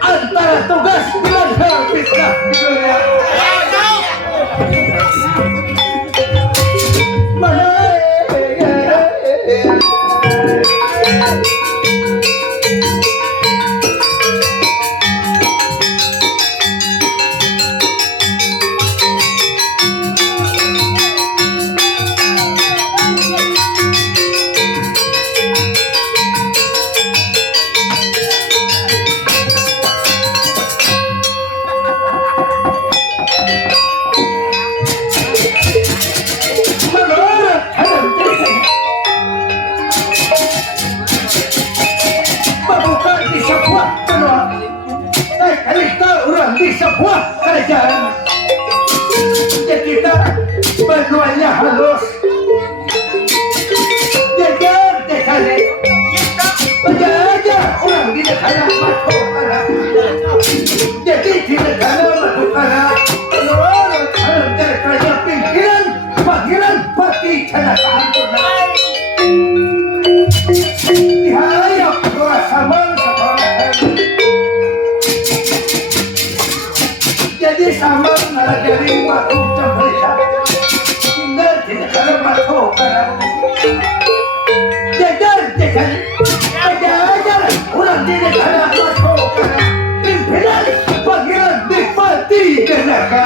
antara tugas dengan habis sebuah kerajaan ya kita berduanya halus jajar dekane kita aja orang di negara Matokara jadi di negara Matokara orang kerajaan pimpinan panggilan pati kenakaan dihayap sama jadi sama dari waktu mereka tinggal di negara Matokara jajar aja orang di negara Matokara pimpinan panggilan Bupati Genaka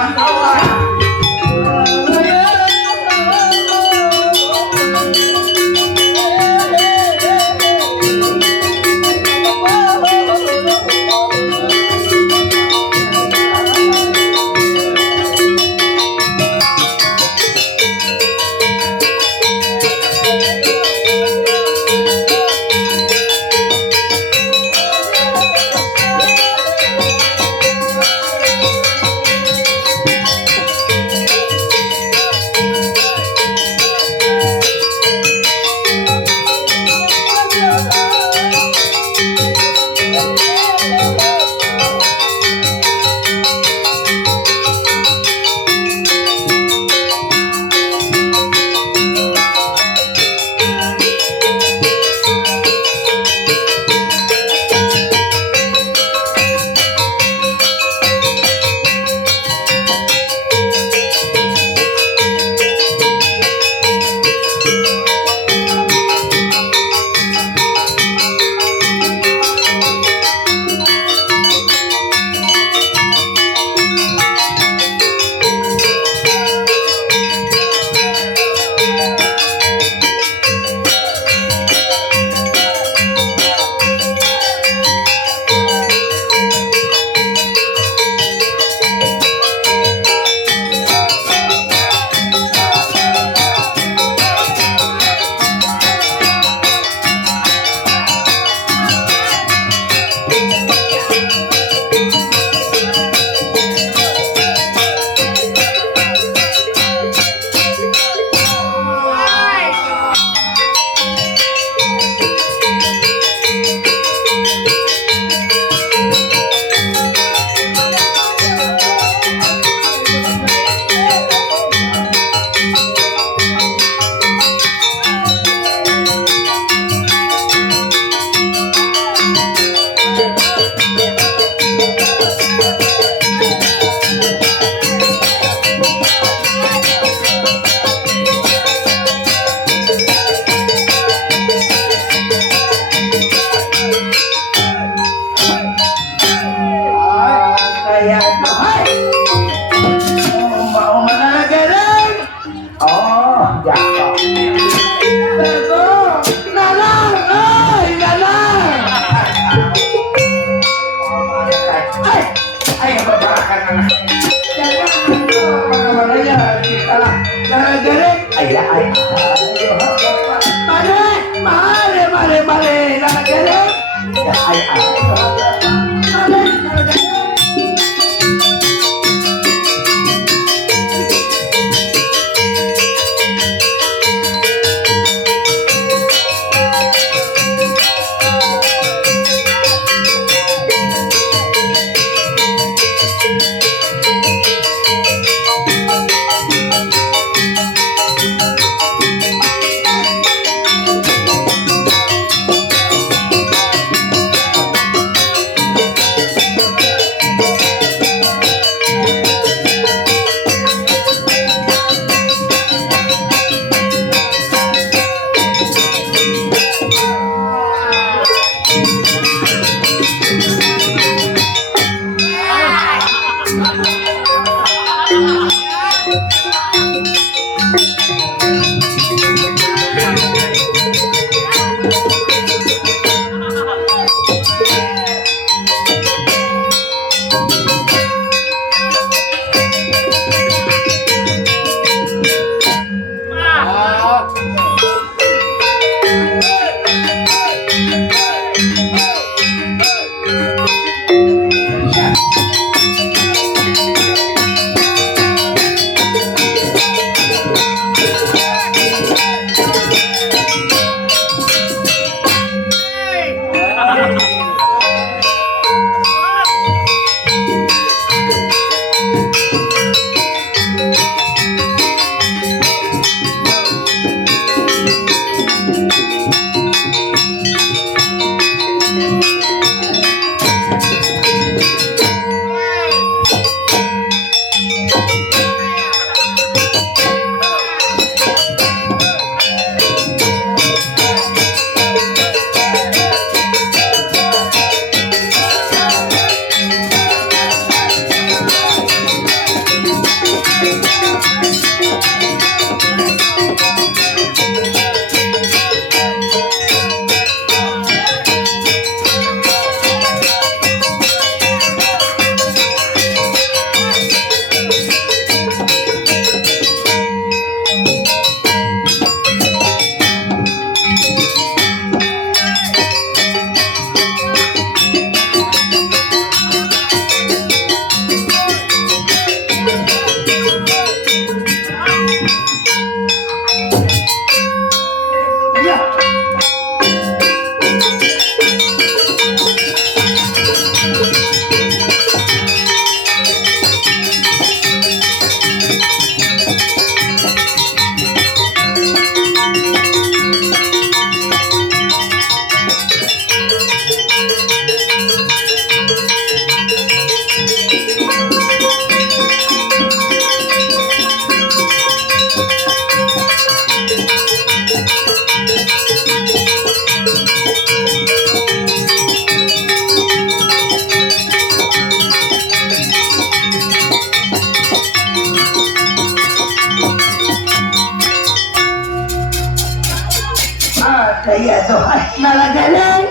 kayak tuh nalagaling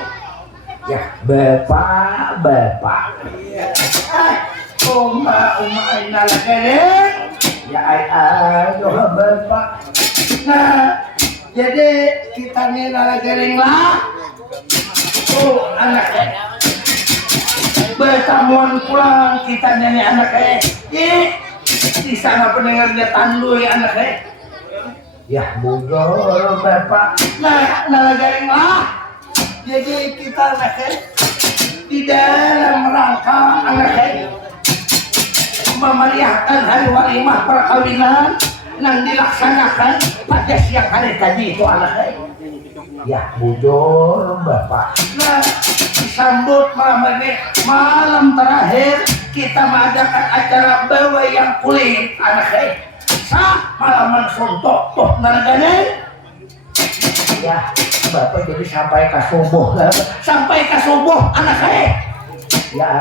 ya bapak uma nalagaling ya aduh bapak. Nah jadi kita nih nalagaling lah anaknya bertamuan pulang kita nyanyi anaknya di sana pendengarnya tanduy anaknya ya bujur bapak. Nah nalagaring lah jadi kita anaknya di dalam rangka anaknya memeriahkan hari walimah perkawinan yang dilaksanakan pada siang hari tadi itu anaknya ya bujur bapak. Nah disambut malam terakhir kita mengadakan acara bawa yang kulit anaknya malaman suntok toh nalagaling ya bapak jadi sampai ke subuh anak saya ya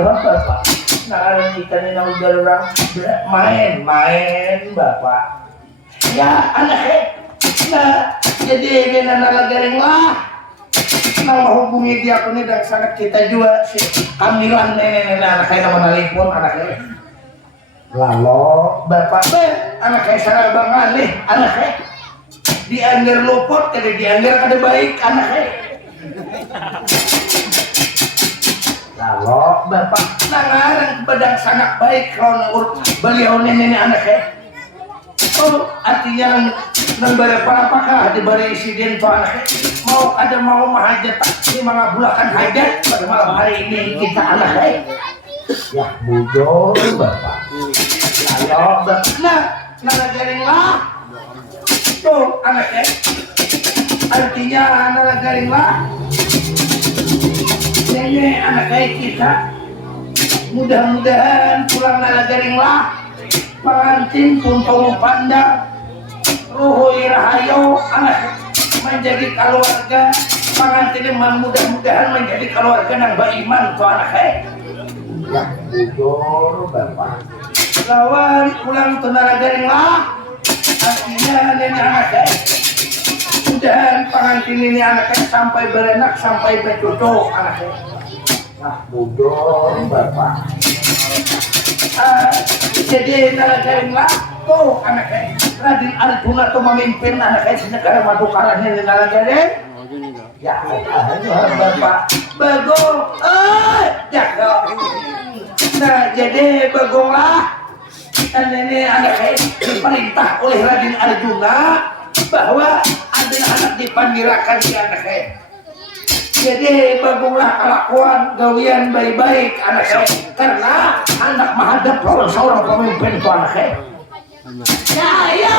bapak. Nah kita nih orang main bapak ya anak saya. Nah jadi ini nalagaling lah mau hubungi dia aku nih dan sangat kita juga si kamilan nenek anak saya nama telepon anak saya lalu bapak anak saya salah banget nih anak saya dianggar luput jadi dianggar kada baik anak saya lalu bapak nangarang badang sangat baik kalau beliau nenek anak saya artinya nang apakah diberi insiden tuh anak saya mau mahajat ini mengabulkan hajat pada malam hari ini kita anak saya ya bujur bapak. Nah nalagaling lah tuh anaknya artinya nalagaling lah ini anaknya kita mudah-mudahan pulang nalagaling lah pengantin pun tolong pandang ruhui rahayu anak menjadi keluarga pengantin mudah-mudahan menjadi keluarga yang beriman tuh anaknya ya bujur bapak. Lawan pulang tuh nalagaling lah artinya nenek anaknya mudahan pengantin ini anaknya sampai berenak sampai bercucuk anaknya nah bujur bapak. Jadi nalagaling lah tuh anaknya Raden Arjuna tuh memimpin anaknya di negara Madukaran ini nalagaling ya bapak bagong jago. Nah jadi bagong lah dan ini anaknya diperintah oleh Raden Arjuna bahwa ada anak dipanggilkan di anaknya jadi bagonglah kelakuan gawian baik-baik anaknya karena anak menghadap seorang pemimpin itu anaknya ya ayo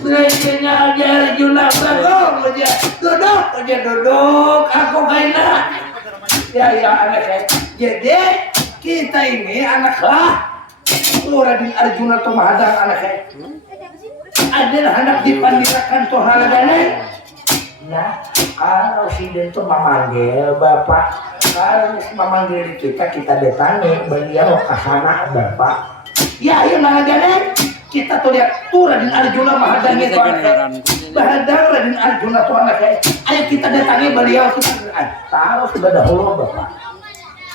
berartinya aja Arjuna bagong aja duduk aku kaina ya anaknya jadi kita ini anak lah Raden Arjuna tuh menghadang anaknya adalah anak dipanggilkan tuh nalagaling. Nah kalau si Den tuh memanggil bapak kalau memanggil kita datangi beliau ke sana bapak ya ayo nalagaling kita tuh lihat tuh Raden Arjuna menghadangnya tuh anaknya bahadang Raden Arjuna tuh anaknya ayo kita datangi beliau tuh tahu sudah dahulu bapak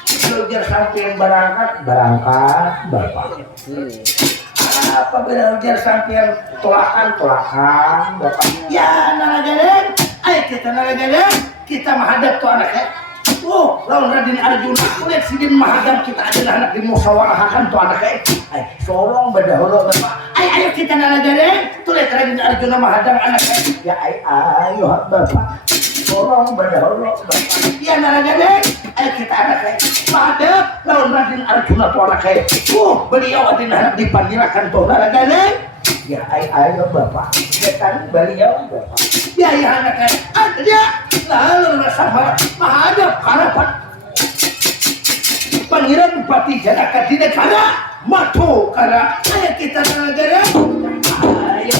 belajar sampai berangkat bapak apa belajar sampai tolakan bapak ya nalagaling ayo kita nalagaling kita menghadap tuh anaknya lawan Raden Arjuna kulit sidin menghadap kita adalah anak dimusyawarahkan tuh anaknya ayo sorong berdahulu bapak ayo kita nalagaling tuh lihat Raden Arjuna menghadap anaknya ya ayo bapak sorong berdahulu bapak ya nalagaling ayo kita anaknya menghadap lawan Raden Arjuna tuh anaknya beliau adalah dipanggilkan tuh nalagaling ya ayo bapak datang beliau bapak ya anaknya ada lalu sama menghadap harapan Pangeran Bupati Janaka di negara Madukara ayo kita nalagaling ayo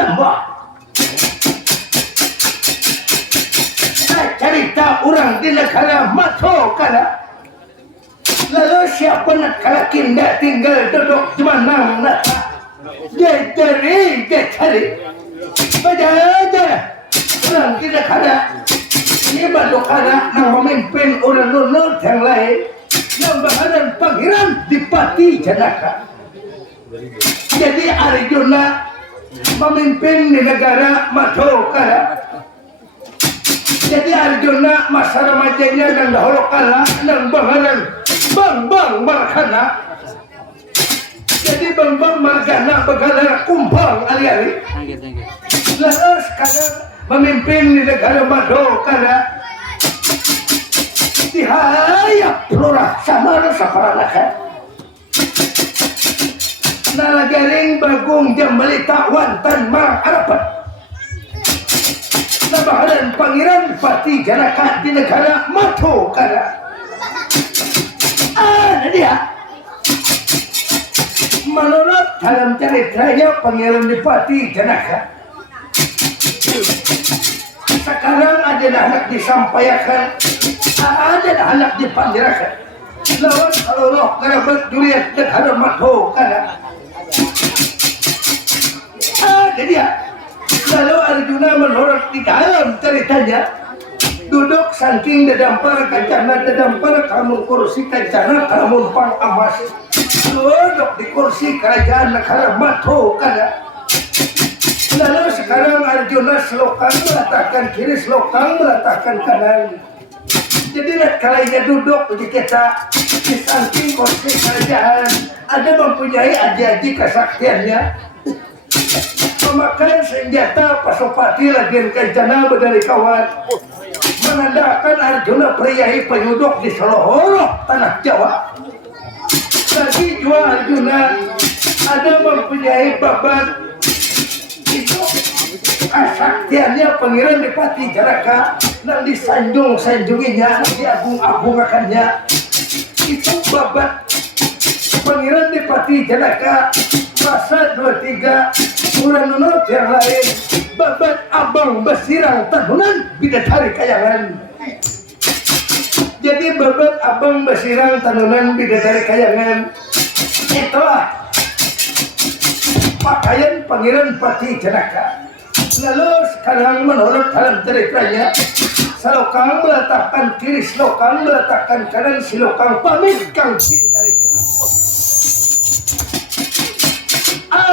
tembok. Cerita orang di negara Mato kana. Lalu siapa nak kalakin dah tinggal duduk di mana nak? Dia cari. Baca orang di negara ini baru kana yang memimpin orang lunut yang lain yang baharan pangeran di Pati Janaka. Jadi Arjuna memimpin di negara Madukara. Jadi Arjuna masa remajanya dan dahulu kala dan baharan Bang Margana. Jadi Bang Margana bagala kumpang ali-ali. Lalu sekarang memimpin di negara Madukara. Dihayap lurah sama saparanakan. Nalagaring bagong jambalita wantan marang harapan. Nabahalan pangeran Pati Janaka di negara Madukara. Dia menurut dalam ceritanya pangeran di Pati Janaka. Sekarang ada anak disampaikan, ada anak dipandirakan. Lawan kalau kerabat Juliet dan ada Madukara. Dia lalu Arjuna menurut di dalam ceritanya duduk saking dedampar kancana dedampar kamu kursi kancana kamu pang amas duduk di kursi kerajaan negara Madukara. Lalu sekarang Arjuna selokang meletakkan kiri, selokang meletakkan kanan. Jadi kalanya duduk di kita di samping kursi kerajaan ada mempunyai aji-aji kesaktiannya. Memakai senjata Pasopati Raden Kancana berdari kawan menandakan Arjuna priyayi penyuduk di seluruh tanah Jawa. Lagi juga Arjuna ada mempunyai babat itu kesaktiannya pangeran di Pati Janaka dan disanjunginya, diagung-agungkannya. Itu babat pangeran di Pati Janaka masa 23 urang nunut yang lain babat abang besirang tahunan bidadari kayangan. Jadi babat abang besirang tahunan bidadari kayangan itulah pakaian pangeran Pati Janaka. Lalu sekarang menurut dalam ceritanya Salokang meletakkan kiri, Salokang meletakkan kanan, Salokang pamit kang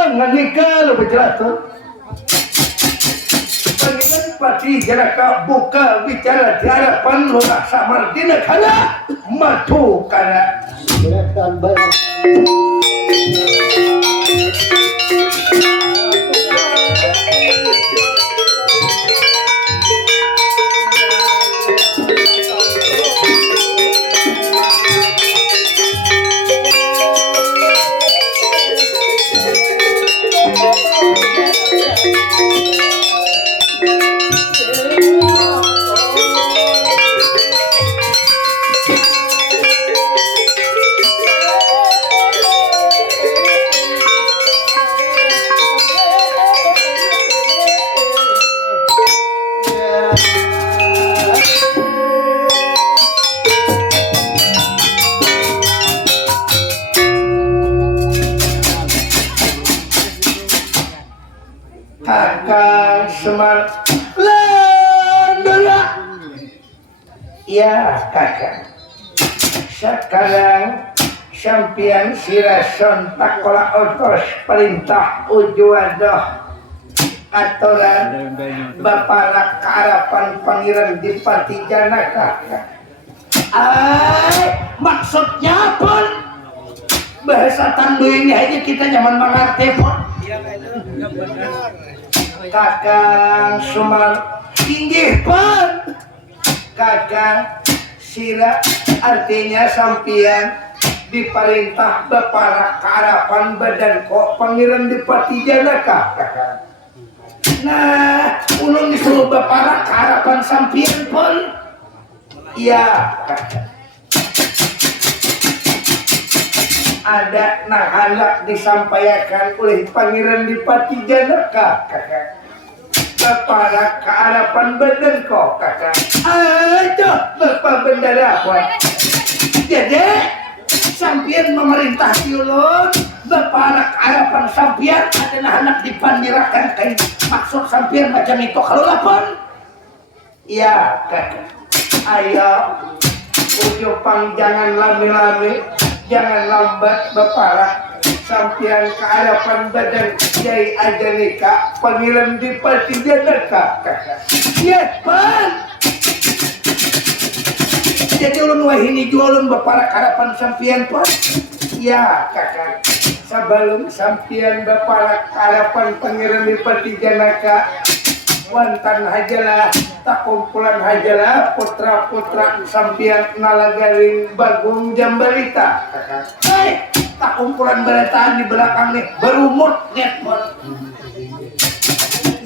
nganika lebih jelas tuh. Pangeran Pati Janaka buka bicara di hadapan lurah samar di negara Madukara. Kakang Semar Landula. Ya kakang, sekarang sampian sirason takola otos perintah ujuadoh aturan baparak kearapan pangeran di Pati Janaka. Maksudnya pun bahasa tandu ini aja kita nyaman mengerti pun. Kakang Semar tinggi pun kakang sira artinya sampian diperintah baparak kearapan badan kok pangeran di Pati Janaka kakang. Nah ulun disuruh baparak kearapan sampian pun ya kakang. ada nah hendak disampaikan oleh Pangeran Dipati Janaka kakak para kearapan badan kok kakak aduh bapak bendarawan jadi sampian memerintah ulun bapak kearapan sampian adalah anak dipandirakan kayak maksud sampian macam itu kalau lapor iya kakak ayo ujupang jangan lami-lami jangan lambat bapak sampian ke hadapan badan Kiai Ajanika Pangeran Dipati Janaka kakak iya pan jadi ulun wahini jualun bapak ke hadapan sampian pan iya kakak sebelum sampian bapak ke hadapan Pangeran Dipati Janaka wantan hajalah tak kumpulan hajalah putra-putra sampian nalagaring Bagong Jambalita kakak tak kumpulan balataan di belakang nih berumur netmon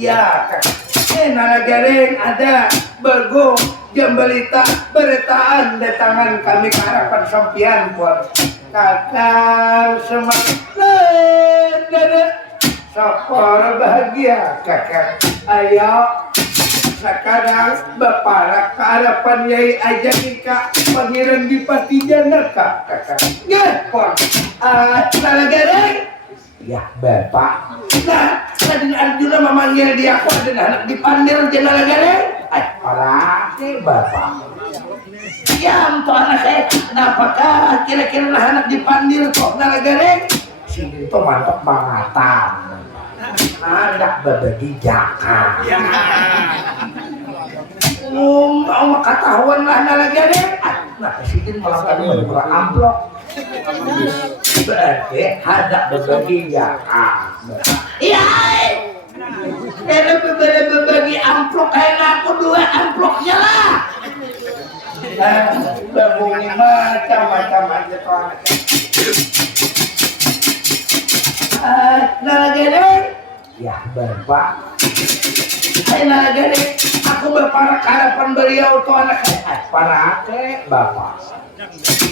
ya kakak nalagaring ada Bagong Jambalita balataan datangan kami ke harapan sampian pun kakak semangat dada sapor bahagia kakak ayo sekarang bapak ke hadapan Yai Ajanika Pangeran Dipati Janaka kakak ya pon nalagareng ya bapak nah Raden Arjuna memanggil dia kok ada anak dipanggil dia nalagareng para bapak ya untuk anak saya kenapakah kira-kira anak dipanggil kok nalagareng sini tuh mantap bangatan anak berbagi jaka mau ketahuan lah lagi ada nah presiden melakukan beberapa amplop berarti ada berbagi jaka iya ada berbagi amplop kayak aku dua amplopnya lah berbunyi macam-macam aja tuh nalagaring ya bapak saya nalagaring aku berparak harapan beliau tuh anak saya para ake bapak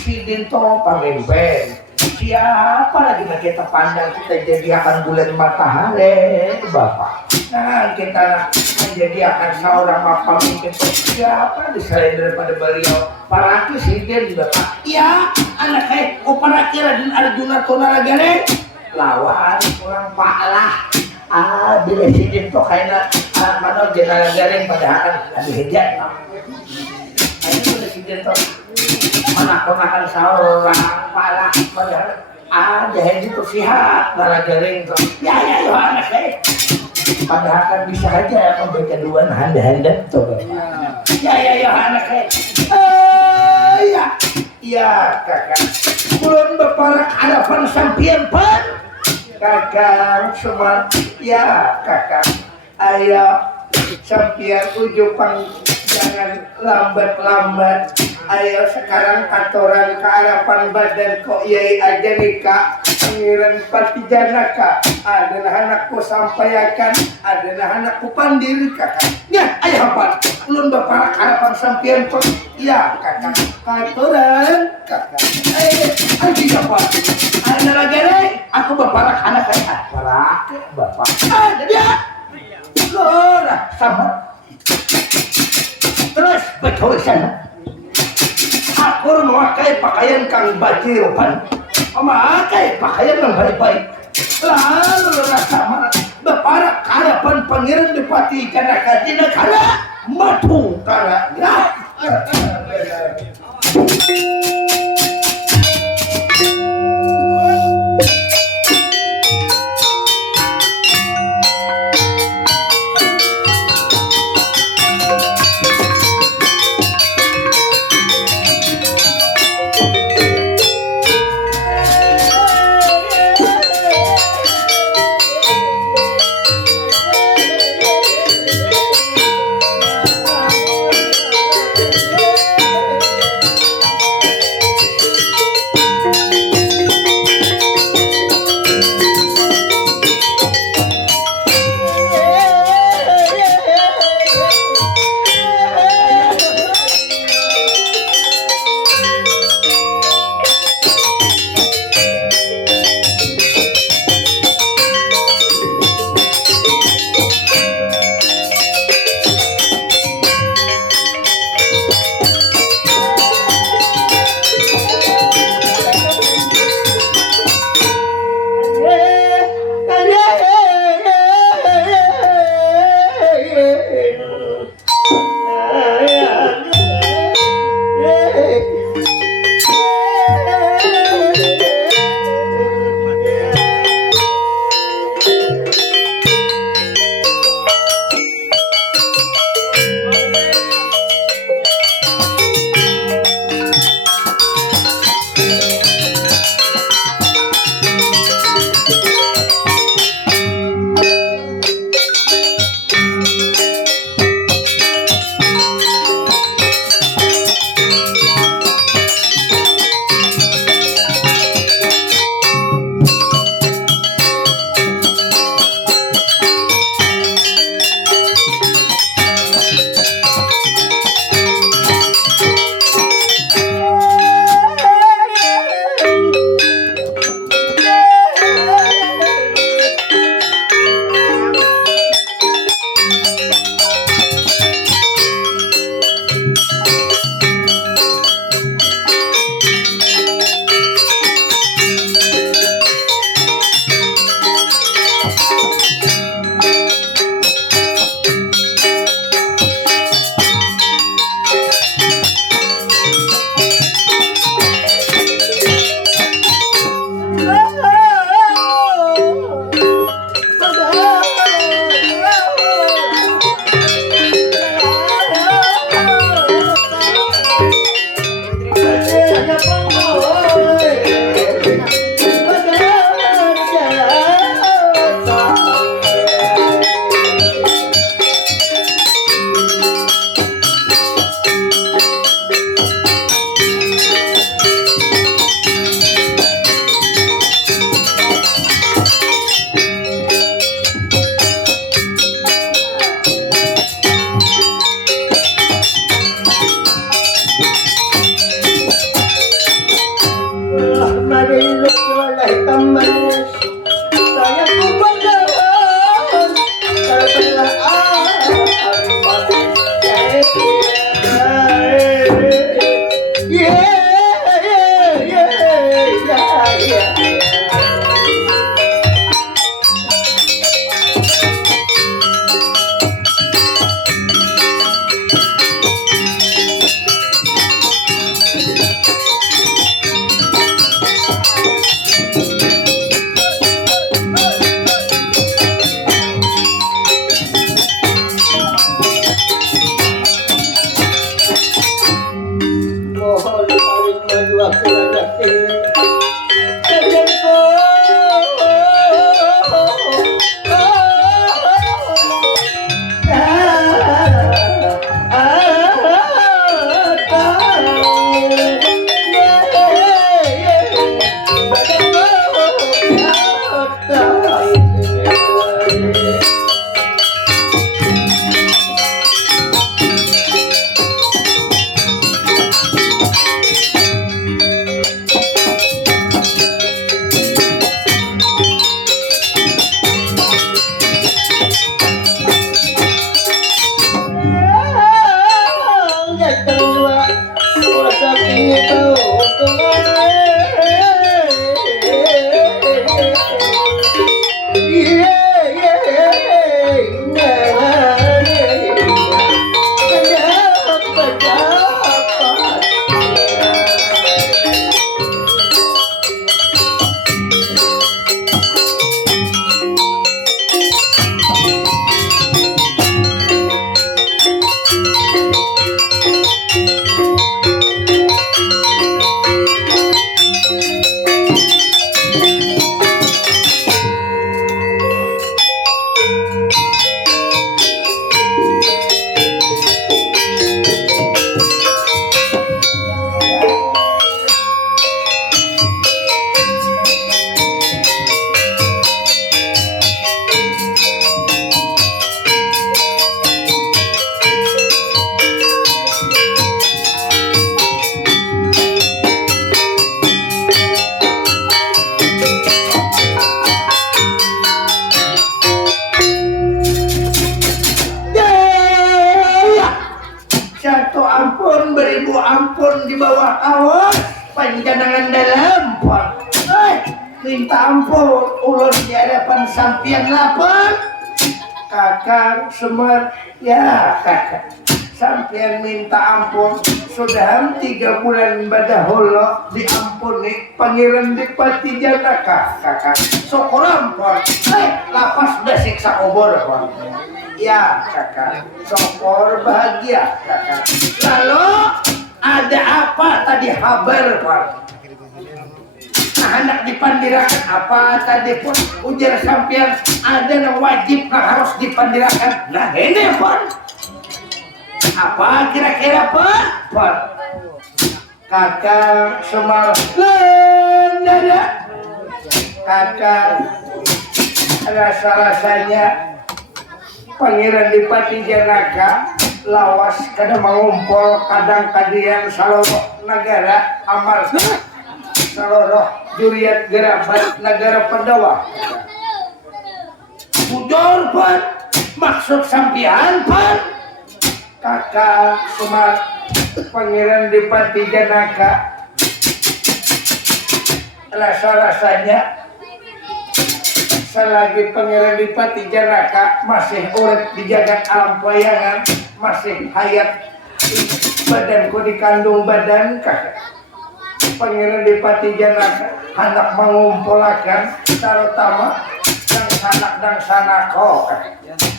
si Dinto pemimpin siapa lagi kita pandang kita jadi akan bulan matahari bapak nah kita menjadi akan seorang pemimpin siapa di selain daripada beliau para ake si Din bapak ya anak saya para ake Raden Arjuna tuh nalagaring lawan kurang palah bila sidin to kayaknya mana jenalagareng padahal ada hejat ini bila sidin to makan seorang palah padahal ada hejat to sihat nalagareng to ya anak padahal kan bisa aja membaca dua handa-handa to ya anak ya kakak belum berparak hadapan sampian pan kakak semua ya kakak ayo sampian ujupang jangan lambat-lambat ayo sekarang katoran ke harapan badan kok Yai Ajanika Pangeran Dipati Janaka adalah anakku sampaikan adalah anakku pandiri kakak ya ayo apa ulun bapak harapan sampian kok ya kakak katoran kakak ayo siapa ada lagi aku bapak anak saya para bapak dia lora sama terus betul sana aku memakai pakaian kang bajiropan memakai pakaian yang baik-baik lalu rasa marah berparak hadapan Pangeran Dipati Janaka di negara Matu Kara awas panjangan dalam pon. Minta ampun ulun di hadapan sampian lapar. Kakang Semar, ya kakak sampian minta ampun sudah 3 bulan badaholo diampuni Pangeran Dipati Janaka kakak syukuran pon. Lapas udah siksa kubur pon. Ya kakak syukur bahagia kakak. Lalu ada apa tadi kabar pon? Anak dipandirakan apa tadi pun ujar sampian ada yang wajib harus dipandirakan. Nah ini pun apa kira-kira pun kakak Semar lendara kakak rasa-rasanya Pangeran Dipati Janaka lawas kadang mengumpul kadang kadian seluruh negara amal seluruh juriat gerabat negara Pandawa. Bujur pun maksud sampian pun kakak Semar Pangeran Dipati Janaka rasa-rasanya selagi Pangeran Dipati Janaka masih urip di jagat alam payangan masih hayat badanku dikandung badan kakak Pangeran Dipati Janaka hendak mengumpulkan terutama dan sanako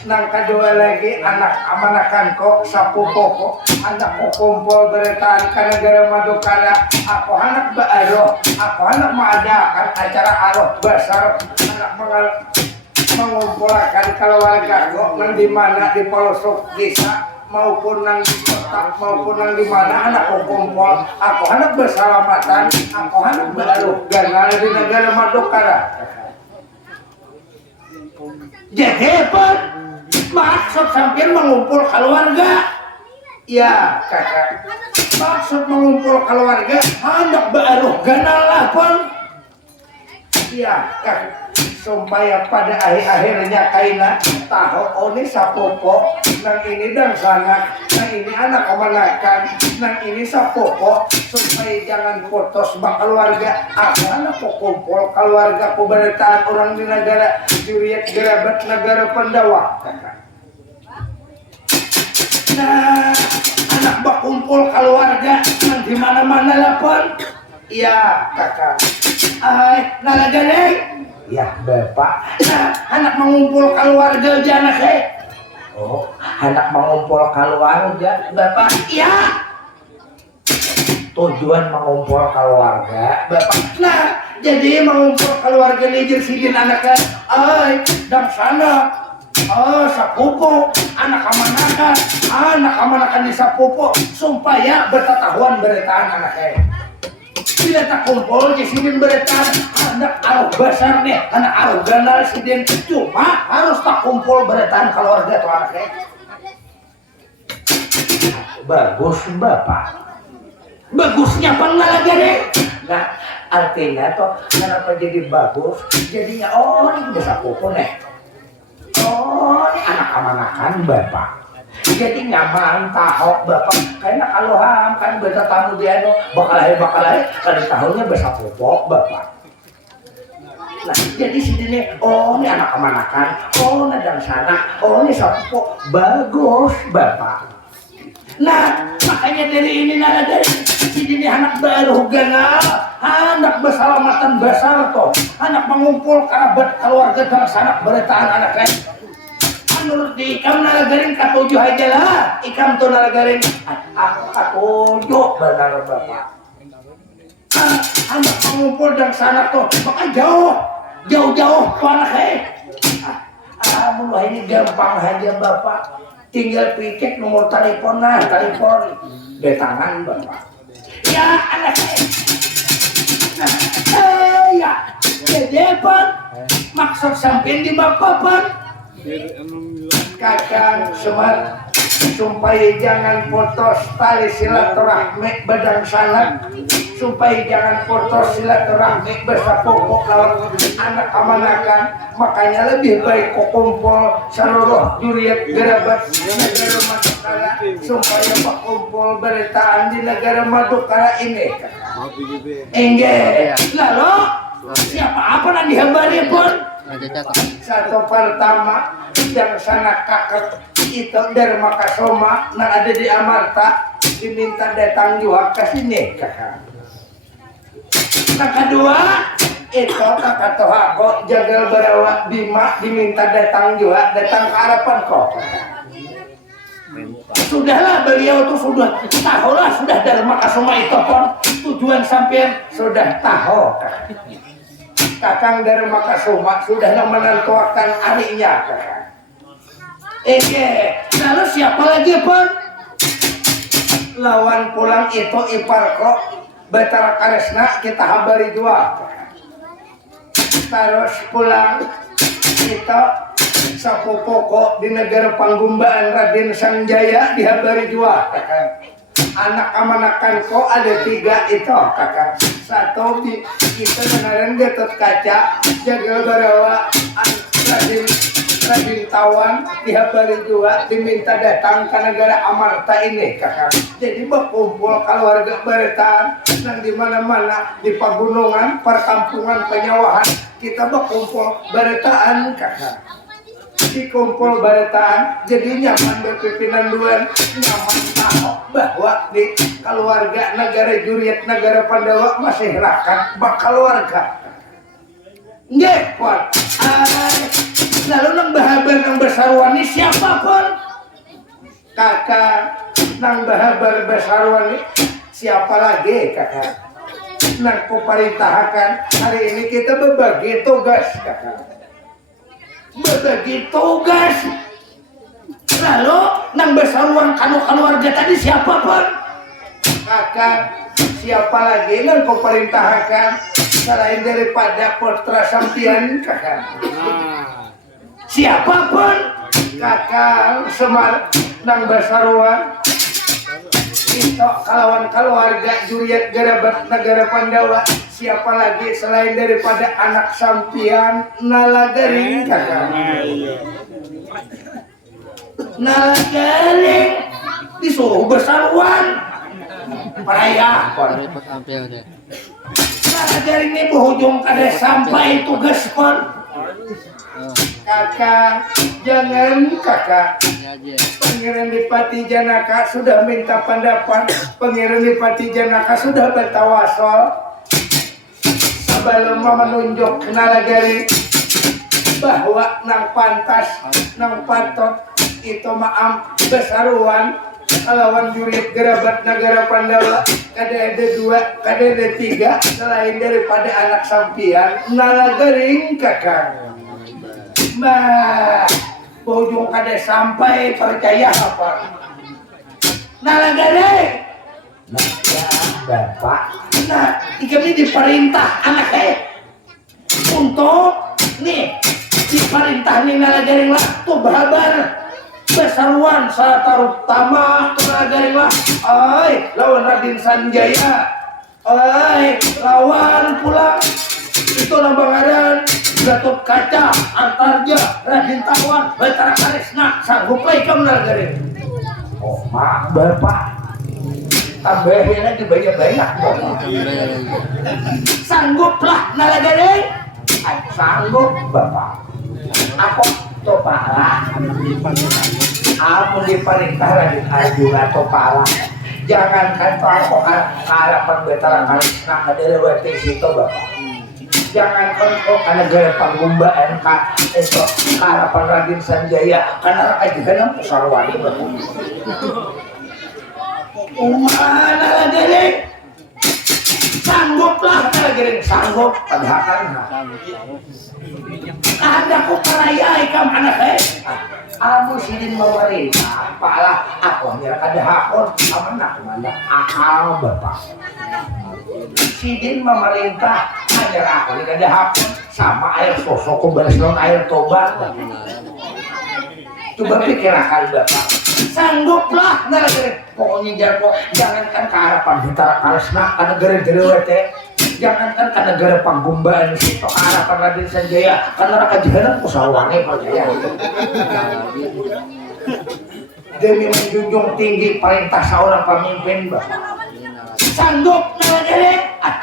nang kedua lagi anak amanakan kok sapupoko anak ko kumpul beretaan ke negara Madukara aku anak baaro aku anak mengadakan acara aroh besar anak mengumpulkan keluarga kok nang di mana di pelosok desa maupun nang di kota maupun nang di mana anak kumpul aku anak bersalamatan aku anak baru ganal di negara Madukara. Jadi pun maksud sampai mengumpul keluarga ya kakak maksud mengumpul keluarga anak baru ganal lah pun ya kakak supaya pada akhirnya kaina tahu ini sapopo nang ini dan sana nang ini anak kemanakan nang ini sapopo supaya jangan putus bak keluarga aku anak kumpul keluarga pemberitaan orang di negara juriat gerabat negara Pandawa nah anak bak kumpul keluarga nang di mana-mana lah pun iya kakak nalaganay ya bapak anak mengumpul keluarga janak oh anak mengumpul keluarga bapak iya tujuan mengumpul keluarga bapak nah jadi mengumpul keluarga nih sidin anaknya dan sana sapupu anak amanakan di sapupu supaya berketahuan beritaan anaknya tidak tak kumpul di sidin beritaan anak aruh besar nih anak aruh ganal sidin cuma harus tak kumpul beritaan keluarga tuh anaknya bagus bapak bagusnya apa lagi deh nah artinya tuh kenapa jadi bagus jadinya ini bisa kumpul nih ini anak amanakan bapak jadi nyaman tahok bapak karena kalau kan beta tamu dia bakal lahir kali tahunnya besar popok bapak nah jadi sini ini anak amanakan nadang sana ini sapopok bagus bapak nah makanya dari ini nada dari sini anak baru ganal anak bersalamatan besar toh anak mengumpul kerabat keluarga dan sanak beritaan anak lain menurut di ikam nalagarin katujuh aja lah ikam tuh nalagarin aku katujuh benar bapak anak mengumpul dan sana tuh maka jauh tuh anak mulai ini gampang aja bapak tinggal pikir nomor telepon di tangan bapak ya anak ya jadi pun maksud sampai di bapak pun kakak Semar supaya jangan putus tali silaturahmi badang salat supaya jangan putus silaturahmi bersapokok lawan anak amanakan. Makanya lebih baik kok kumpul seluruh juriat gerabat negara Madukara supaya berkumpul beritaan di negara Madukara ini. Enggak. Lalu siapa apa yang dihambari pun? Satu pertama yang sana kakak itu dari Makasoma yang ada di Amarta diminta datang juga ke sini kakak. Yang kedua itu kakak Tohako Jagal Barawa Bima diminta datang juga datang ke harapan kok. Sudahlah beliau tuh sudah tahu lah sudah dari Makasoma itu pun tujuan sampean sudah tahu. Kakang dari Makasoma sudah menentukan harinya kakak. Lalu siapa lagi pun? Lawan pulang itu Iparko Betara Karesna kita habari dua. Terus pulang itu Sapopoko di negara Panggumbaan Raden Sanjaya dihabari dua kakak. Anak amanakan kok ada 3 itu kakak. Satu kita beneran Gatot Kaca Jagal Barawa Raden Tawan dihabari juga diminta datang ke negara Amarta ini kakak. Jadi berkumpul keluarga beritaan dan di mana-mana di pegunungan, perkampungan, penyawahan kita berkumpul beritaan kakak. Dikumpul baritaan jadi nyaman berpimpinan duan nyaman tahu bahwa di keluarga negara Juriat negara Pandawa masih rakat keluarga nggak pot lalu nang bahabar nang besarwani siapapun kakak nang bahabar besarwani siapa lagi kakak nang kuperintahkan hari ini kita berbagi tugas kakak berbagi tugas. Lalu nang besaruan keluarga tadi siapa pun kakak siapa lagi nang pemerintahkan selain daripada putra sampian kakak siapapun kakak Semar nang besaruan itu kalawan keluarga Juriat Gerabat negara Pandawa siapa lagi selain daripada anak sampian Nalagaring kakak Nalagaring disuruh bersaruan perayaan Nalagaring ini berhujung kada sampai tugas pun kakak jangan kakak Pangeran Dipati Janaka sudah minta pendapat Pangeran Dipati Janaka sudah bertawasol sebelum menunjuk Nalagari bahwa nang pantas nang patot itu maam besaruan lawan Jurit Gerabat negara Pandawa kada ada 2 kada ada 3 selain daripada anak sampian Nalagaring kakak bojong kada sampai percaya apa Nalagari bapak nah kami diperintah anaknya untuk nih diperintah nih Nalagaring lah tuh bahabar besaruan saat utama tuh Nalagaring lah lawan Raden Sanjaya lawan pulang itu nambangaran Gatot Kaca Antarja Raden Tawan Betara Karesna sanggup lagi kamu Nalagaring oh mak bapak tambahin lagi banyak-banyak sangguplah Nalagaring sanggup bapak aku topala aku diperintah Raden Arjuna topala jangankan aku harapan Betara Karesna kaderewati situ bapak jangan kok negara Panggumbaan itu harapan Raden Sanjaya karena ajaran Sarwani Nalagaring sangguplah Nalagaring sanggup padahal ada ku perayaan kam anak aku sidin memerintah apalah aku hanya ada hakon amanah mana akal bapak sidin memerintah hanya aku tidak ada hakon sama air sosok balas non air tobat coba pikirkan bapak sangguplah nalagari pokoknya jangankan ke harapan kita karesna ke negara jerewete jangankan ke negara panggumbaan situ ke harapan Raden Sanjaya karena neraka jahanam kusawange percaya demi menjunjung tinggi perintah seorang pemimpin sanggup nalagari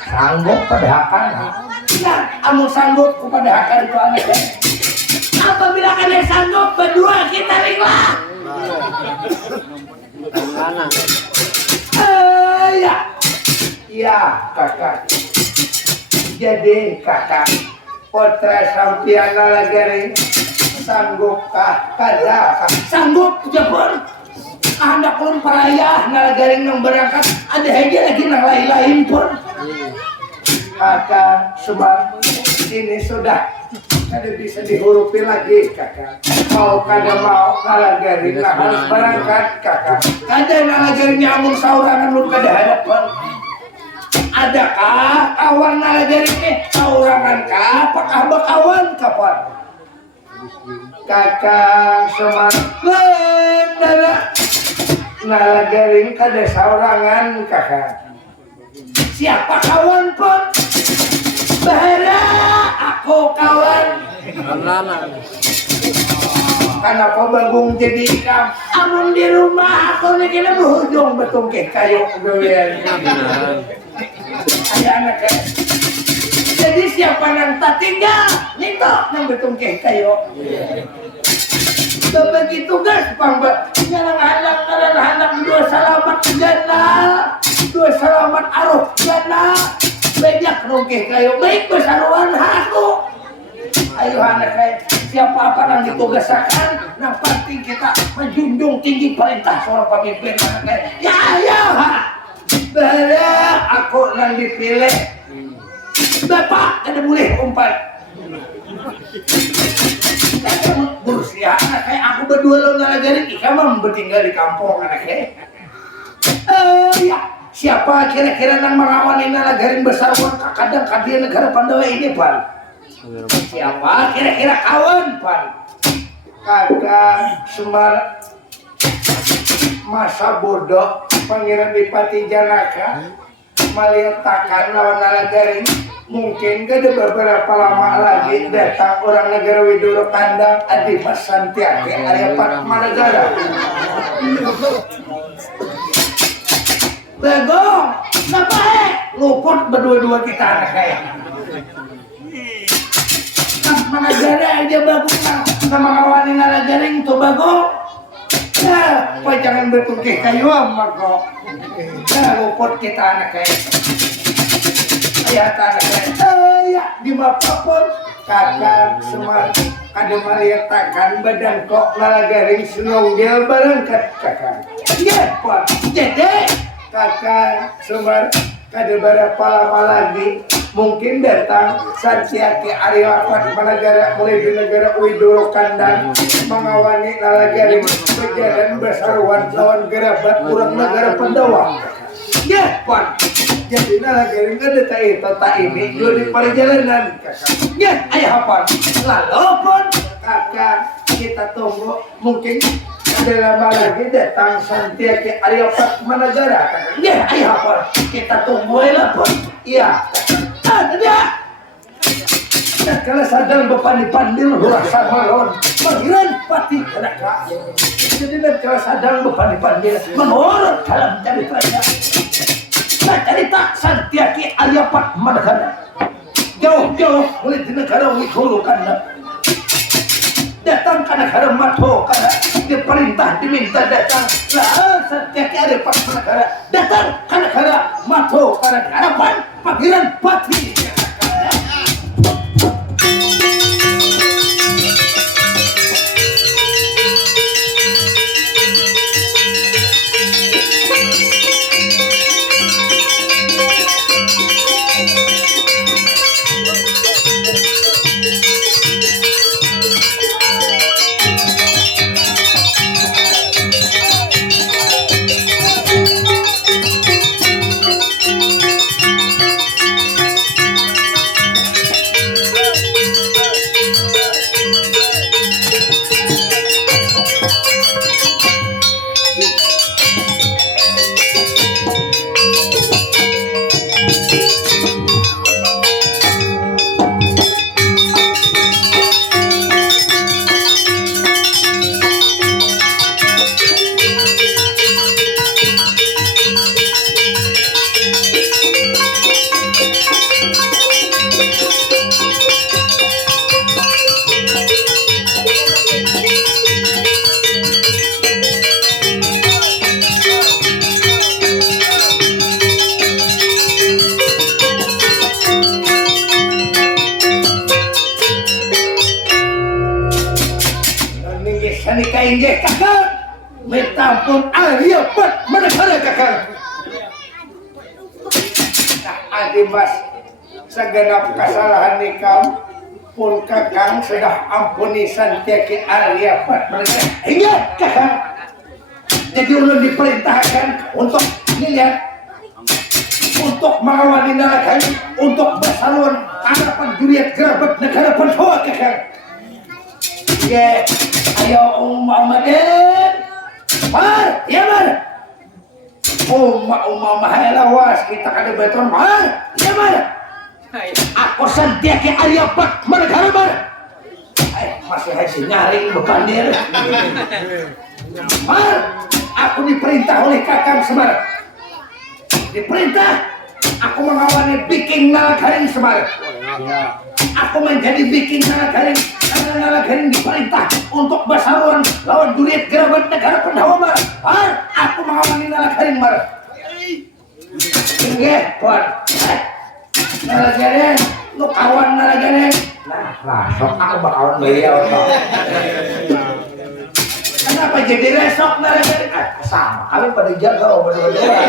sanggup padahakan nah amun sanggup kepada itu anaknya apabila kalian sanggup berdua kita ringlah ya kakak jadi kakak Putra Sampiana Lagari sanggupkah kada sanggup jepun anda pun perayah nalagaring yang berangkat ada aja lagi nang lain-lain pun kakak sebab ini sudah kada bisa dihurupi lagi kakak mau kada mau nalagaring harus berangkat kakak kada nalagaring nyamung saurangan lu kada hadapan adakah kawan nalagaring saurangan kah apakah bakawan kapan kakak semangat dala nalagaring kada saurangan kakak siapa kawan pun bahara aku kawan kenapa bagung jadi ikam amun di rumah aku nih kena berhujung betungkeh kayu gawean ada anak kan jadi siapa nang tak tinggal nito nang betungkeh kayu begitu guys pangba ngalang-ngalang dua salamat jana dua salamat aruh jana banyak rongkeh kayu baik besaruan aku ayo anak kayak siapa apa yang ditugaskan yang penting kita menjunjung tinggi perintah seorang pemimpin anak kayak ya bara aku yang dipilih bapak ada boleh umpat berusia anak kayak aku berdua lo nalagarin ikam bertinggal di kampung anak kayak ya siapa kira-kira yang merawan ini nalagarin besar kadang kadian negara Pandawa ini pan siapa kira-kira kawan pan kakak Semar masa bodoh Pangeran Dipati Janaka melihatkan lawan nalagarin mungkin gak ada beberapa lama lagi datang orang negara Widuro Kandang Adimas Santiake area Patmanegara Bagong, kenapa luput berdua-dua kita anak kayak Patmanegara aja Bagong sama ngawani nalagaring tuh Bagong ya, apa jangan bertukih kayu amat kok ya luput kita anak kayak ayah anak kayak dimapapun kakak Semar kada melihatkan badan kok nalagaring senonggel berangkat kakak ya pak jadi kakak Semar kada berapa lama lagi mungkin datang Santiake Arya Patmanegara mulai di negara Widuro Kandang mengawani nalagaring berjalan besaruan lawan gerabat kurang negara Pandawa ya pak jadi nalagaring ada tak ini juga di perjalanan kakak ya ayah apa lalu pun kakak kita tunggu mungkin ada lama lagi datang Santiake Arya Patmanegara kakak ya ayah apa kita tunggu lah pun iya ada nah kalau sadang bepandi-pandil rasa malon panggilan pati kakak jadi kalau sadang bepandi-pandil menurut dalam ceritanya cerita Santiake Arya Patmanegara jauh-jauh mulai di negara Widuro Kandang datang ke negara Mato karena diperintah diminta datang lah Santiake Arya Patmanegara datang ke negara Mato karena harapan panggilan pati ampun Arya Pat menegara kakang. Nah, adi mas segenap kesalahan nikam pun kakang sudah ampuni santiaki Arya Pat menegara. Hingga kakang jadi ulun diperintahkan untuk lihat untuk mengawali narakan untuk bersalun hadapan Juliet Gerabet negara Pandhawa kakang. Ya, ayo Muhammadin. Mar, ya Mar. Mahal lawas kita kada beton Mar, ya Mar. Aku santiaki Arya Pat menegara Mar. Masih hasil nyaring bepandir. Mar, aku diperintah oleh kakang Semar. Diperintah aku mengawali Viking Nalagaring Semar. Aku menjadi Viking Nalagaring karena Nalagaring diperintah untuk bersaruan lawan Juliet Gerabet negara Pandhawa Mar. Aku mengawali Nalagaring Mar. Nggih, Tuan. Nalagaring, lu kawan Nalagaring. Nah, sok aku bakalan beliau toh. Kenapa jadi resok Nalagaring? Sama, kami pada jaga berdua.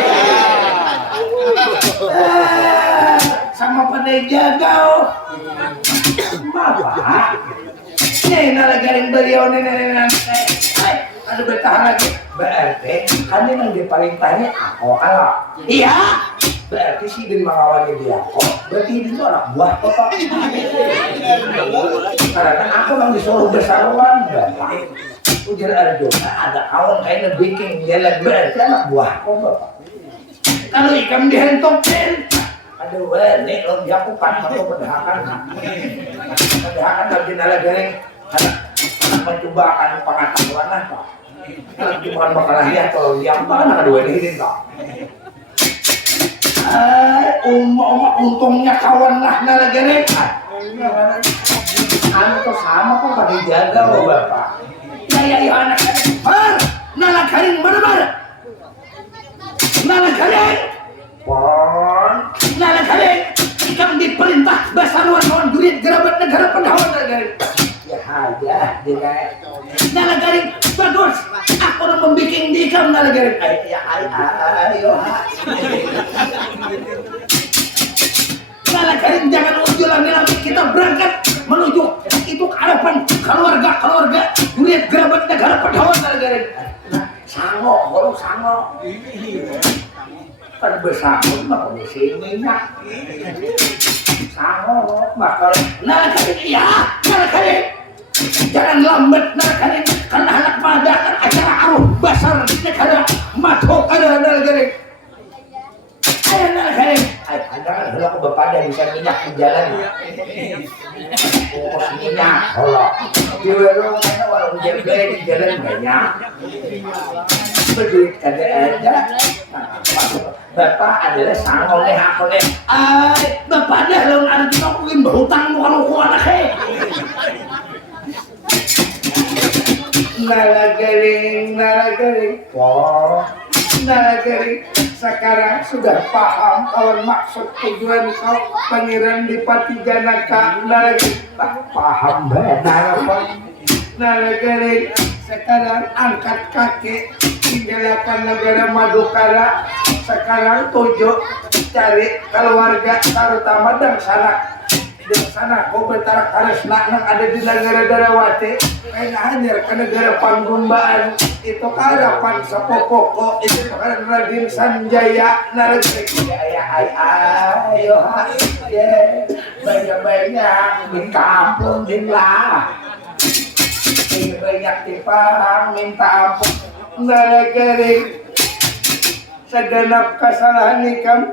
Sama pada jaga Bapak ini Nalagaring beliau nenek ada bertahan lagi berarti kan yang diperintahnya aku kalau iya berarti si Din mengawali dia berarti itu anak buah kok karena aku yang disuruh bersaruan Bapak ujar Arjuna ada kawan kayaknya bikin jalan berarti anak buah kok Bapak kalau ikan dihentokin aduh nek lo diakukan atau pendahakan lagi Nalagaring anak mencobaan pengetahuan apa kalau cuma bakal lihat kalau yang mana dua ini tak untungnya kawan lah Nalagaring anu tuh sama kok pada jaga loh Bapak ya anak Mar Nalagaring mana Nalagaring pon Nalagaring ikan diperintah bersaruan lawan Juliet Gerabet negara Pandhawa Nalagaring ya aja dengan Nalagaring bagus aku udah membikin di ikam Nalagaring ayo Nalagaring jangan ujulan lagi kita berangkat menuju itu ke hadapan keluarga Juliet Gerabet negara Pandhawa Nalagaring sango kan bersama mah kondisi minyak sango bakal Nalagaring ya Nalagaring jangan lambat Nalagaring karena anak mengadakan acara aruh besar di negara Madukara Nalagaring ayo Nalagaring jangan dulu aku bepada bisa minyak di jalan pokok minyak kalau di warung karena warung jaga di jalan banyak berduit kada ada Bapak adalah sangol leh aku leh Bapak dah lawan Arjuna kuin berhutang bukan aku anaknya Nalagaring Nalagaring sekarang sudah paham kalau maksud tujuan kau Pangeran Dipati Janaka Nalagaring paham benar apa Nalagaring sekarang angkat kaki tinggalkan negara Madukara sekarang tuju cari keluarga terutama dan sana kau betara karesna yang ada di negara Darawati kayak hanyar ke negara Panggumbaan itu harapan sepopoko itu kan Raden Sanjaya Nalagaring ayo banyak-banyak minta ampun dinlah banyak tipang minta ampun Nalagaring segenap kesalahan nikam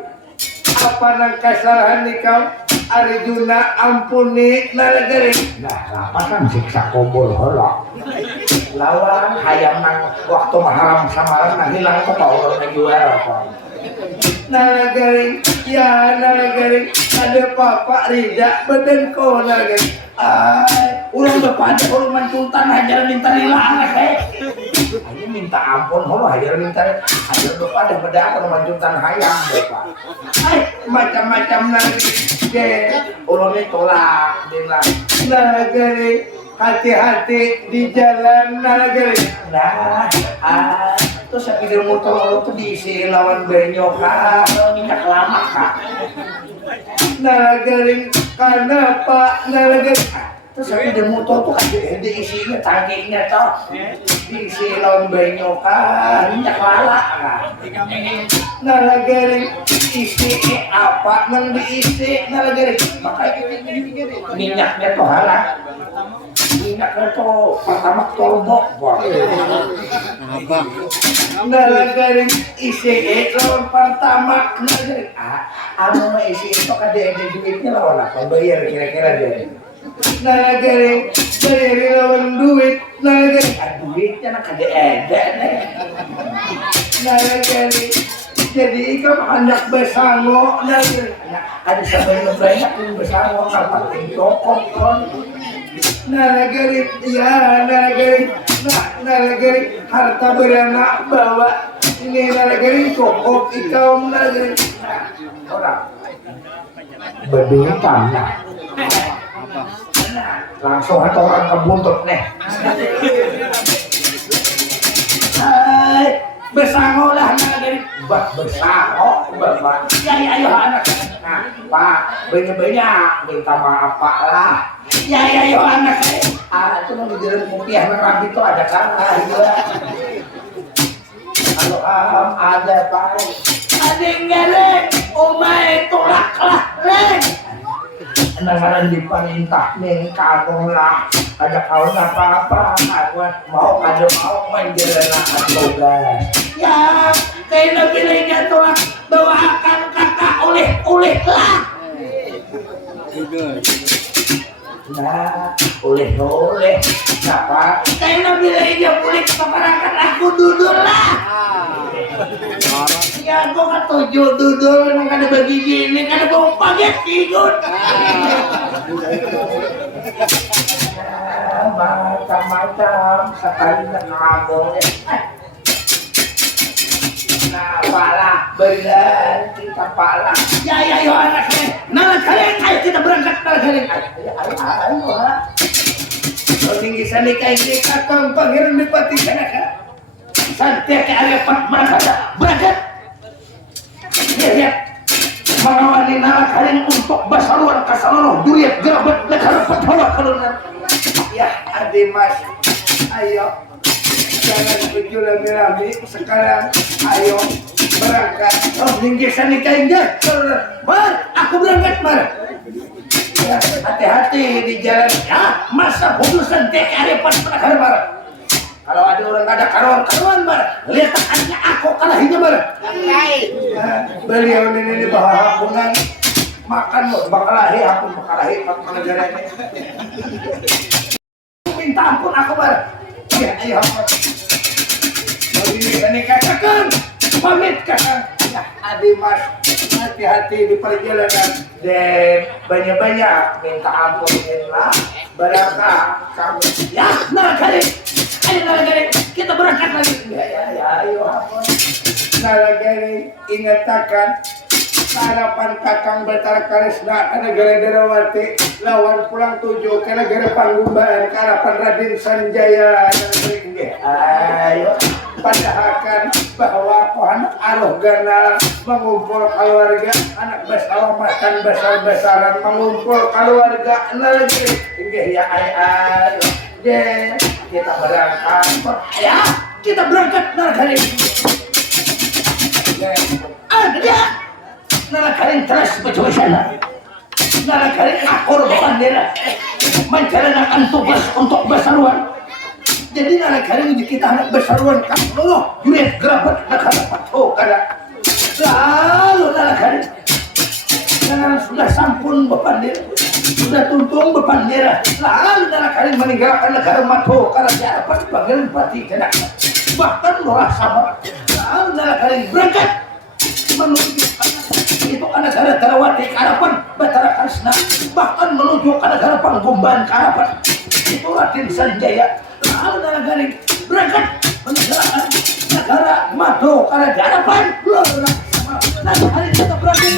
apa nang kesalahan nikam Arjuna ampuni Nalagaring nah apa kan siksa kubur hola lawan hayam nang waktu maharam samaran nang hilang kok orang lagi juara apa Nalagaring ya Nalagaring ada Bapak Rida badan ko Nalagaring ulang depan orang mencultan hajar minta nilang ayo minta ampun hola hajar minta hajar depan daripada orang mencultan hayam Bapak macam-macam Nalagaring ulangnya tolak Nalagaring hati-hati di jalan Nalagaring nah Terus saya pikir motor lo tuh diisi lawan benyo kah, minyak lama kah. Nalagaring karena Pak nalagaring. Terus saya pikir motor tuh kan diisinya tangkinya toh, diisi lawan benyo kah, minyak lala kah. Nalagaring isi apa nang diisi nalagaring. Makanya minyaknya tuh halal. Minyaknya tuh pertama turbok. Nalagaring isi lawan pertama nalagaring. Anu isi itu kan ada duitnya lawan apa? Bayar kira-kira dia. Nalagaring bayar lawan duit. Nalagaring duitnya nak ada nih. Nalagaring jadi ikam hendak besango nalagaring. Ada sampai banyak yang besango kapan tokok kon. Nalagaring ya nalagaring. Nalagaring harta beranak bawa ini nalagaring tokok ikam nalagaring. Orang berduitan nah. Langsung ada orang kebuntut nih. Hai besango lah nalagaring. Besango bapak. Ya ayo anak. Nah Pak banyak minta maaf Pak lah. Ya ayo anak. Itu mau di jalan Mupiah Merapi itu ada salah juga. Kalau ada Pak. Ada ngeleng, omai tolak lah, leng. Nagaran diperintah nih kagong lah, ada kau apa-apa, aku mau ada mau menjalankan tugas. Ya, kayak bilangnya tolak doakan kakak oleh lah. Nah, oleh, siapa? Kayak bilangnya boleh keparangan aku duduk lah. Ya, gua kan tujuh dudul, emang ada bagi gini, kan ada bau paget tidur. Macam-macam, sekali ngabong ya. Nah, palah, benar, kita palah. Ya, ayo anaknya, nalar kalian, ayo kita berangkat, nalar kalian. Ayo, kalau tinggi sana kayak kakang pangeran Dipati sana kah? Santai ke area berangkat. Lihat mengawali nalar kalian untuk basaluan kasaluan duriat gerabat negara petawa kalunan. Ya ade mas, ayo jangan tujuh rame-rame sekarang, ayo berangkat. Oh tinggi sana kayak Mar, aku berangkat Mar. Ya, hati-hati di jalan ya, masa bodosan tek arepan penakar Mar. Kalau ada orang ada karuan Mar, lihat tekannya aku kalahinya Mar. Beliau ini bawa hapungan makan bakalahi aku bakalahi pengajarannya. Minta ampun aku Mar. Ya ayo. Ini katakan pamit kakak. Ya, adi mas, hati-hati di perjalanan dan banyak-banyak minta ampuninlah barangkali kamu. Ya, kali. Ayo nalagari, kita berangkat lagi. Ya, ayo ampun. Nalagari, ingatakan harapan kakang Batara Karesna ke negara Darawati lawan pulang tujuh ke negara Panggumban ke harapan Raden Sanjaya dan Ringge. Ayo padahkan bahwa anak aroh gana mengumpul keluarga anak besar makan besar-besaran mengumpul keluarga lagi Ringge ya ayo deh kita berangkat ya kita berangkat nalagari. Ada nalagaring terus berjualan, nalagaring akor bendera, menjalankan tugas untuk besaruan. Jadi nalagaring kita anak besaruan kan, loh, juret gerabat negara patuh kada. Lalu nalagaring, karena sudah sampun bepandera, sudah tuntung bepandera. Lalu nalagaring meninggalkan negara patuh karena dapat bagian pati kena. Bahkan lurah sama. Lalu nalagaring berangkat menuju itu ke negara Darawati Karapan Batara Karesna bahkan menuju ke negara Panggumban Karapan itu Raden Sanjaya lalu nalagaring berangkat meninggalkan negara Mado karena Karapan nalagaring kita berangkat.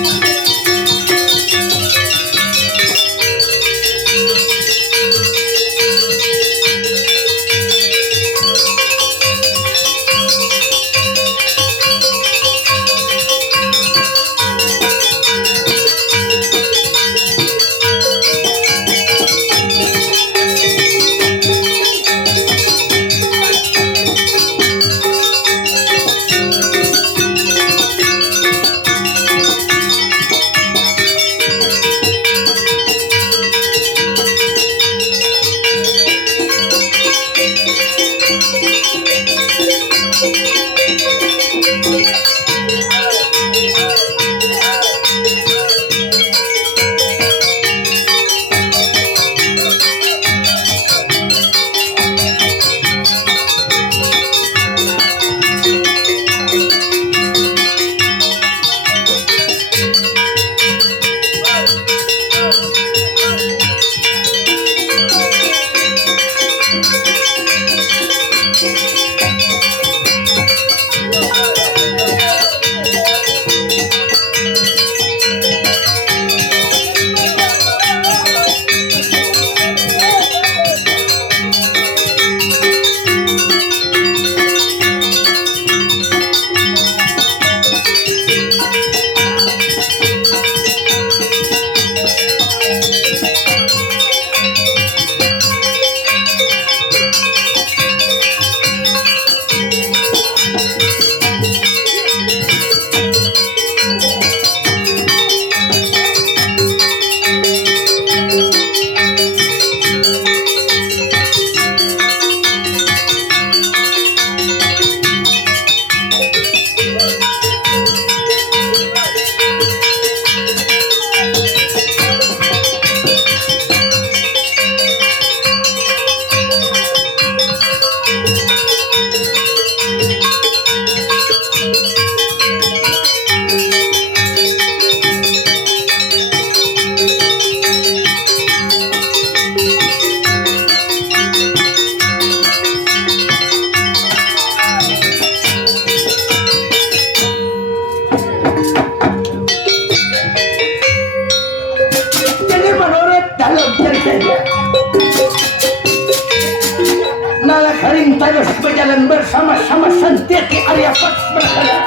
terus berjalan bersama-sama sentiati Arya Fats berkala.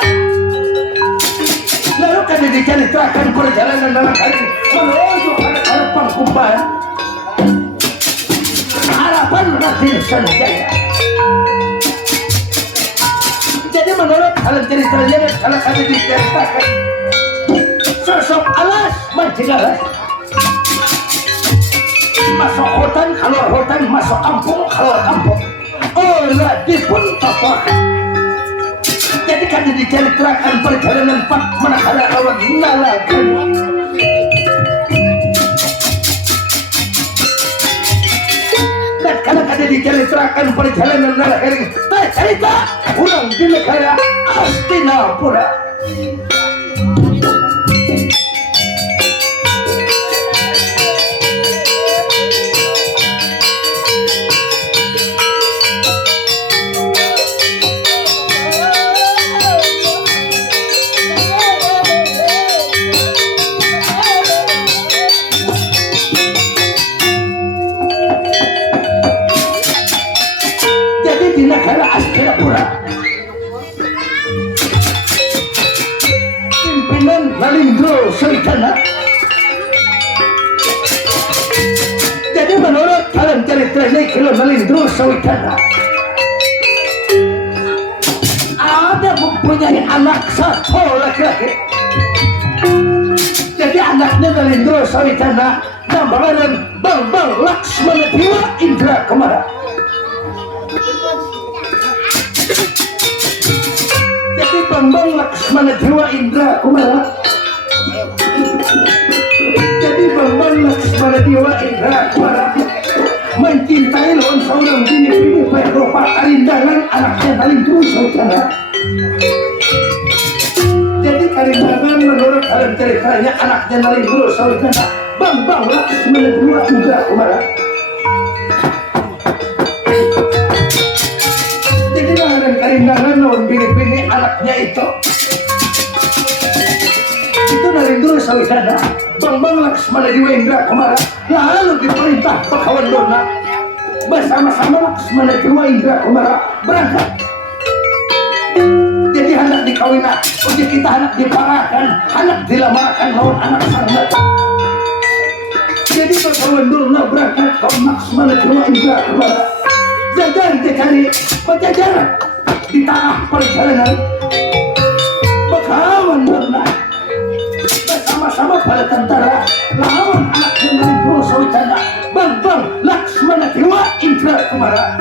Lalu kami diceritakan perjalanan dalam hari menuju harapan kumpulan harapan Raden Sanjaya. Jadi menurut hal ceritanya kalau kami diceritakan sosok alas Manjigalas masuk hutan, keluar hutan, masuk kampung, keluar kampung. Oh, dipun tokoh. Jadi kan diceritakan perjalanan Pak manakala lawan nalakan. Dan kalau kan diceritakan perjalanan nalakan, cerita ulang di negara Hastinapura. Negara Hastinapura pimpinan Nalindro Sawitana. Jadi menurut dalam ceritanya kalau Nalindro Sawitana ada mempunyai anak satu laki-laki. Jadi anaknya Nalindro Sawitana namanya Bambang Laksmana Dewa Indra Kumara. Jadi Bambang Laksmana Dewa Indra Kumara. Jadi Bambang Laksmana Dewa Indra Kumara mencintai lawan seorang bini berupa Karindangan anaknya Nalindro Sawitana. Jadi Karindangan menurut dalam ceritanya anaknya Nalindro Sawitana Bambang Laksmana Dewa Indra Kumara. Jadi dengan Karindangan lawan bini anaknya itu Nalindro Sawitana Bambang Laksmana Dewa Indra Kumara lalu diperintah Pakawan Dona bersama-sama Laksmana Dewa Indra Kumara berangkat. Jadi anak dikawinkan, uji kita anak diparakan, anak dilamarkan lawan anak sangat. Jadi Pakawan Dona berangkat ke Laksmana Dewa Indra Kumara. Jajan dicari pejajaran di tanah perjalanan. Pakawan Dona bersama-sama pada tentara lawan anak Nalindro Sawitana Bambang Laksmana Dewa Indra Kumara.